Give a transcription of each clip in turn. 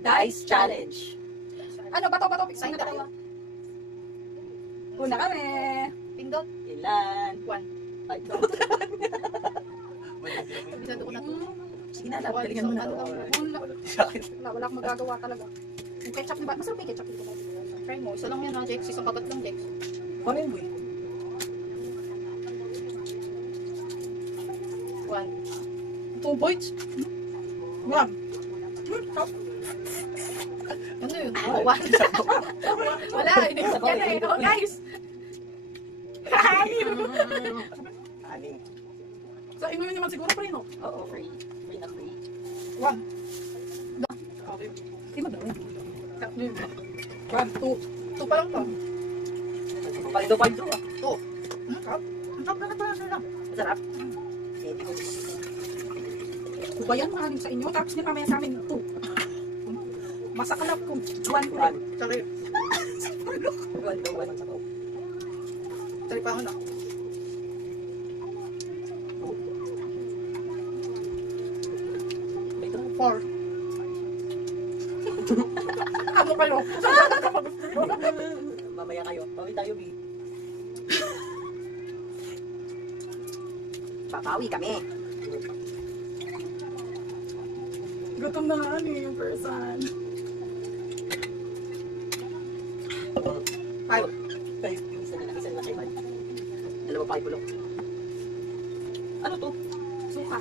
Dice Challenge. Ano, bato, pixay na tayo. Una kami. Pindot. Ilan? 1. Ay, Bisado ko na to. sige na, galingan mo na. Wala akong magagawa talaga. Yung ketchup, diba? Masarap yung ketchup dito. Try mo. Isa lang yan ha, Jex. Isang kagat lang, Jex. Ano yun, boy? 1. 2 points. 1. Ano yun? 1. Wala. Yan eh. Oh, guys. Aning. Sa inyo yun naman siguro pa rin, no? Oo, free. Free na free. 1. Hindi madami. 1, 2. 2 pa lang to. Paldo ah. 2. Ang top na lang. Masarap. Hindi ko. Kung ba yan, mahalim sa inyo? Tapos niya kamaya sa amin, 2. Masakalap kung 1 ulit. Sorry. One. Sorry pa ako na. Ito. 4. Ano kayo? Mamaya kayo. Bawi tayo, B. Papawi kami. Gutom na nga yung person. 5. Isa na kay Bad. Dalawa pa kay Bulok. Ano to? Suka.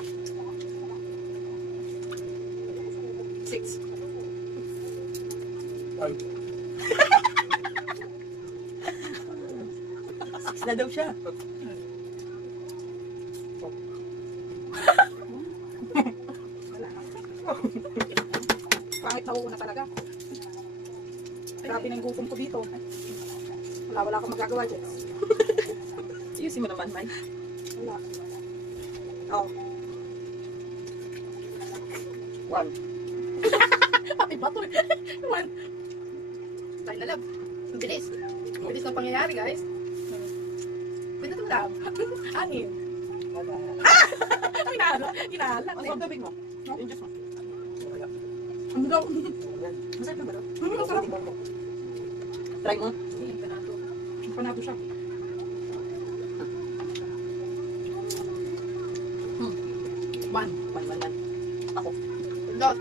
6. Six na daw siya. Pangit na uuna talaga. Grabe na yung gutom ko dito. Wala akong magagawa dyan. Ayusin mo naman, Mike. Wala. Oh. 1. Pati ba to? 1. Tayo na lab. Ang bilis. Ang bilis ng pangyayari, guys. Pwede ito lab. Anin. Inaala. Ano ang tubig mo? Yung juice mo. Ano daw? Masarap na ba ito? Masarap. Try mo. Panado siya. 1. Man. Ako. Pindot.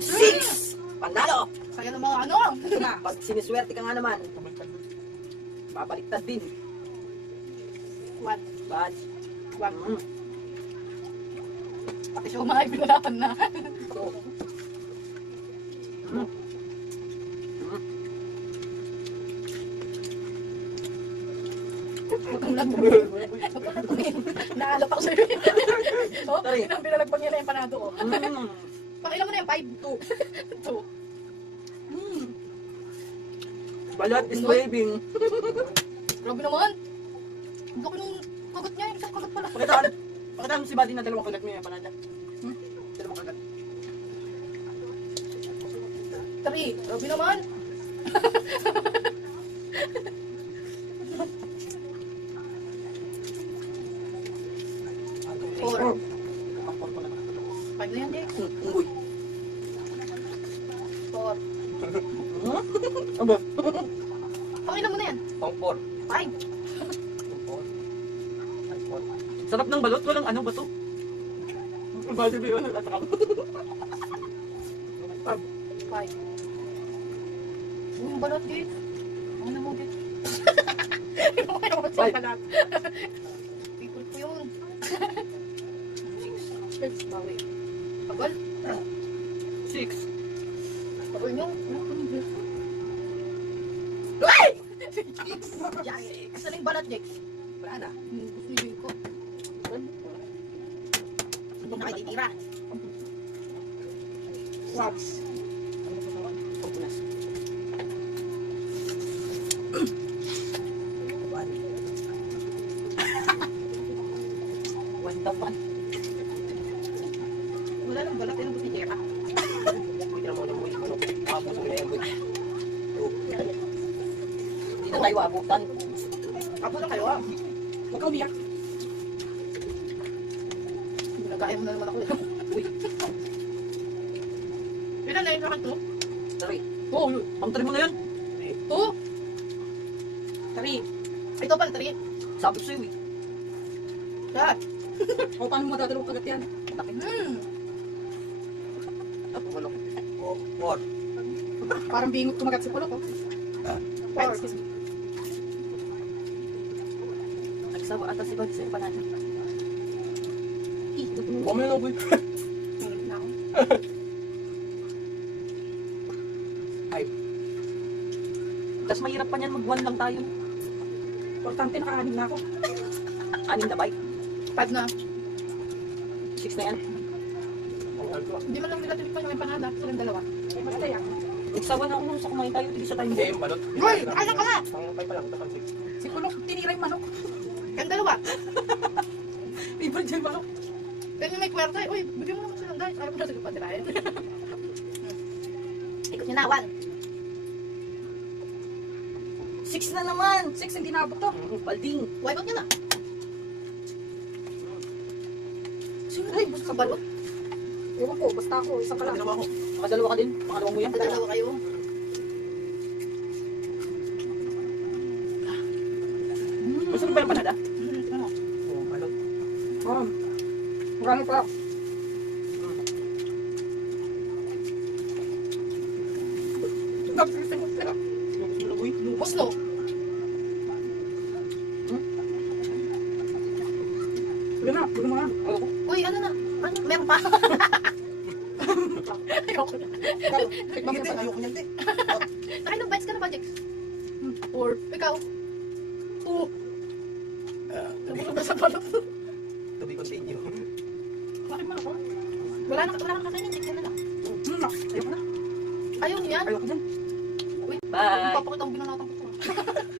6! Panalo! Kaya ng mga ano. Pag siniswerte ka nga naman, babaliktad din. 1. Bad. 1. Pati siya umay, pinalatan na. Huwag lang naalap ako sa'yo. Oh, Sorry. pinalagpag niya na yung panado ko. Mm. Pang ilan mo na yung 5? 2. Balat is waving. Grabe naman. Ang laki nung kagat niya. Isang kagat pala. Pakitaan mo si Buddy na dalawang kagat mo yung panada. Dalawang kagat. 3. Grabe naman. Four. 5 na yan, Jake. Uy. 4. Aba. Pakilan mo na yan. Pang 4. 5. Sarap ng balot. Walang ano ba to? Bali ba yun? 5. Yung balot, Jake. Ano mo, Jake? Ano mo yung Five. balat? People ko yun. 6. Bawi. Tagal. 6. Tagal nyo. Asan yung balat, Jake? Wala na. Gusto niyo ko. Hindi na kayo titira. Waps. Pagpunas. 1 daw pa. Wala lang balat. Yan ang gusto ni Jeka. Hindi na tayo abutan. Apo na kayo, ah. Huwag ka umiyak. Nagkaya mo na naman ako. Uy. sa akin to. Tari. Oo, ang tari mo na yan. To. Tari. Ito pala, tari. Sabi ko sa'yo eh. Lahat. O, paano mo madadalawang kagat yan? Laki. Ako, wala ko. What? Parang bingot kumagat si Pulok, oh. Ay, excuse me. Nagsawa ata si Bag sa'yo pa natin. Huwag mo yun, boy. Tingin na ako. Tapos mahirap pa niyan, mag-1 lang tayo. Importante, naka-anim na ako. 6 na bite. 5 na. 6 na yan. Hindi man lang nila tinikpan yung empanada. Silang dalawa. Ay, maganda yan. Nagsawa na ako nung sa kumain tayo. Tigisa tayo. Hindi, yung balot. Uy! Anak ka na! Ang 5 pa lang, tapos 6. Si Pulok, tinira yung manok. Kayong dalawa. Favorite dyan manok. Kaya may kwerta eh. Uy, bigyan mo naman silang guys. Alam mo na sige patirahin. Ikot nyo na, 1. 6 na naman. 6, hindi nabot to. Balding. Wipe out nyo na. Sino Ay, rin? sa balot. Ewan ko, basta ako, isa pa lang. Dalawa ako. Makadalawa ka din. Pangalawang mo yan. Dalawa kayo. Gusto mo ba yung panada? Tingnan mo. Oo, balot. Marami pa. Lubos no. Sige na, sige mo na. Uy, ano na? Ano? Meron pa. Ayoko na. Bakit pa ayoko niyan, te? Nakailang bites ka na ba, Jex? Or, ikaw? 2. Lubos na sa balot. To be continue. Bakit mo ako? Wala na kakainin. Jex, yan na lang. Ayoko na. Ayaw niyan. Ayoko dyan. Uy, Bye. papakita ko binanatan ko.